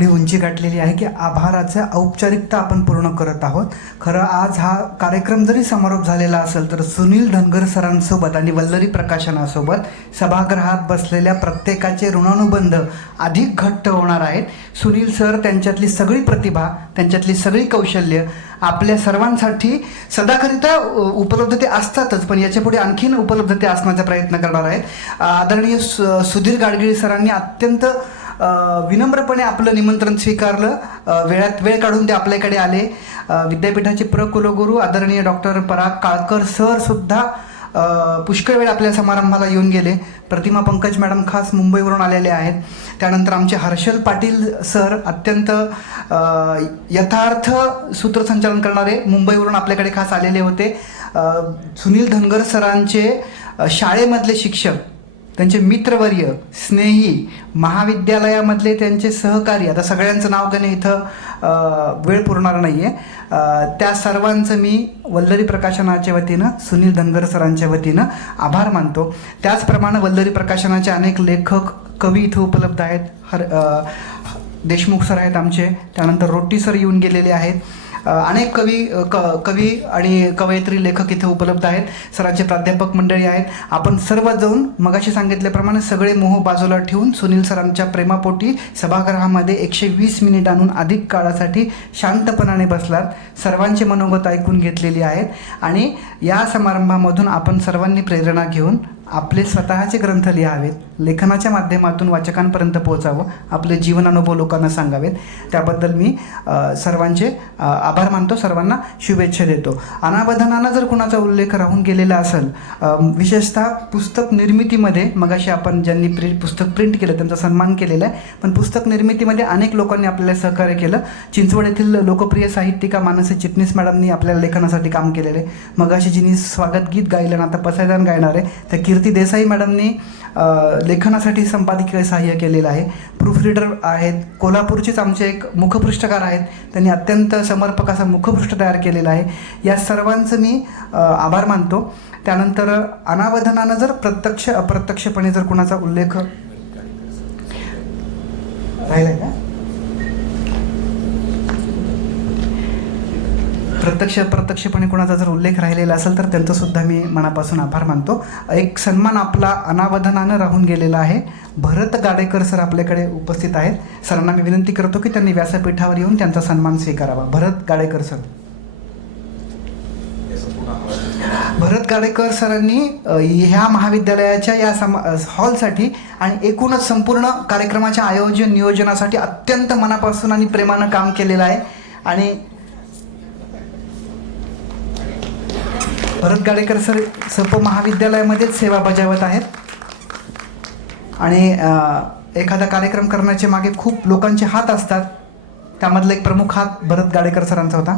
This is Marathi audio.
एवढी उंची गाठलेली आहे की आभाराच्या औपचारिकता आपण पूर्ण करत आहोत. खरं आज हा कार्यक्रम जरी समारोप झालेला असेल तर सुनील धनगर सरांसोबत आणि वल्लरी प्रकाशनासोबत सभागृहात बसलेल्या प्रत्येकाचे ऋणानुबंध अधिक घट्ट होणार आहेत. सुनील सर त्यांच्यातली सगळी प्रतिभा, त्यांच्यातली सगळी कौशल्य आपल्या सर्वांसाठी सदाकरिता उपलब्धते असतातच, पण याच्यापुढे आणखीन उपलब्धते असण्याचा प्रयत्न करणार आहेत. आदरणीय सुधीर गाडगिळ सरांनी अत्यंत विनम्रपणे आपलं निमंत्रण स्वीकारलं. वेळात वेळ काढून ते आपल्याकडे आले. विद्यापीठाचे कुलगुरू आदरणीय डॉक्टर पराग काळकर सर सुद्धा पुष्कळ वेळ आपल्या समारंभाला येऊन गेले. प्रतिमा पंकज मॅडम खास मुंबईवरून आलेले आहेत. त्यानंतर आमचे हर्षल पाटील सर अत्यंत यथार्थ सूत्रसंचालन करणारे मुंबईवरून आपल्याकडे खास आलेले होते. सुनील धनगर सरांचे शाळेमधले शिक्षक, त्यांचे मित्रवर्य, स्नेही, महाविद्यालयामधले त्यांचे सहकारी, आता सगळ्यांचं नाव घेणे इथं वेळ पुरणार नाही आहे. त्या सर्वांचं मी वल्लरी प्रकाशनाच्या वतीनं, सुनील धनगर सरांच्या वतीनं आभार मानतो. त्याचप्रमाणे वल्लरी प्रकाशनाचे अनेक लेखक, कवी इथं उपलब्ध आहेत. देशमुख सर आहेत आमचे, त्यानंतर रोटी सर येऊन गेलेले आहेत. अनेक कवी आणि कवयित्री लेखक इथे उपलब्ध आहेत. सरांचे प्राध्यापक मंडळी आहेत. आपण सर्व जाऊन मगाशी सांगितल्याप्रमाणे सगळे मोह बाजूला ठेवून सुनील सरांच्या प्रेमापोटी सभागृहामध्ये 120 मिनिटांहून अधिक काळासाठी शांतपणाने बसलात. सर्वांचे मनोगत ऐकून घेतलेली आहेत आणि या समारंभामधून आपण सर्वांनी प्रेरणा घेऊन आपले स्वतःचे ग्रंथ लिहावेत, लेखनाच्या माध्यमातून वाचकांपर्यंत पोहोचावं, आपले जीवन अनुभव लोकांना सांगावेत. त्याबद्दल मी सर्वांचे आभार मानतो, सर्वांना शुभेच्छा देतो. अनावधानानं जर कुणाचा उल्लेख राहून गेलेला असेल, विशेषतः पुस्तक निर्मितीमध्ये, मगाशी आपण ज्यांनी पुस्तक प्रिंट केलं त्यांचा सन्मान केलेला आहे, पण पुस्तक निर्मितीमध्ये अनेक लोकांनी आपल्याला सहकार्य केलं. चिंचवड येथील लोकप्रिय साहित्यिका मानसी चिटणीस मॅडमनी आपल्याला लेखनासाठी काम केलेलं आहे. मगाशी जिनी स्वागत गीत गायलं ना, आता पसायदान गायणार आहे त्या कीर्ती देसाई मॅडमनी लेखनासाठी संपादकीय सहाय्य केलेलं आहे. प्रूफ रीडर आहेत, कोल्हापूरचेच आमचे एक मुखपृष्ठकार आहेत, त्यांनी अत्यंत समर्पक असा मुखपृष्ठ तयार केलेला आहे. या सर्वांचं मी आभार मानतो. त्यानंतर अनावधानानं जर प्रत्यक्ष अप्रत्यक्षपणे जर कुणाचा उल्लेख राहिला का, प्रत्यक्षपणे कुणाचा जर उल्लेख राहिलेला असेल तर त्यांचासुद्धा मी मनापासून आभार मानतो. एक सन्मान आपला अनावधानानं राहून गेलेला आहे. भरत गाडेकर सर आपल्याकडे उपस्थित आहेत. सरांना मी विनंती करतो की त्यांनी व्यासपीठावर येऊन त्यांचा सन्मान स्वीकारावा. भरत गाडेकर सर. भरत गाडेकर सरांनी ह्या महाविद्यालयाच्या या हॉलसाठी आणि एकूणच संपूर्ण कार्यक्रमाच्या आयोजन नियोजनासाठी अत्यंत मनापासून आणि प्रेमानं काम केलेलं आहे. आणि भरत गाडेकर सर सप महाविद्यालयामध्येच सेवा बजावत आहेत आणि एखादा कार्यक्रम करण्याच्या मागे खूप लोकांचे हात असतात. त्यामधला एक प्रमुख हात भरत गाडेकर सरांचा होता.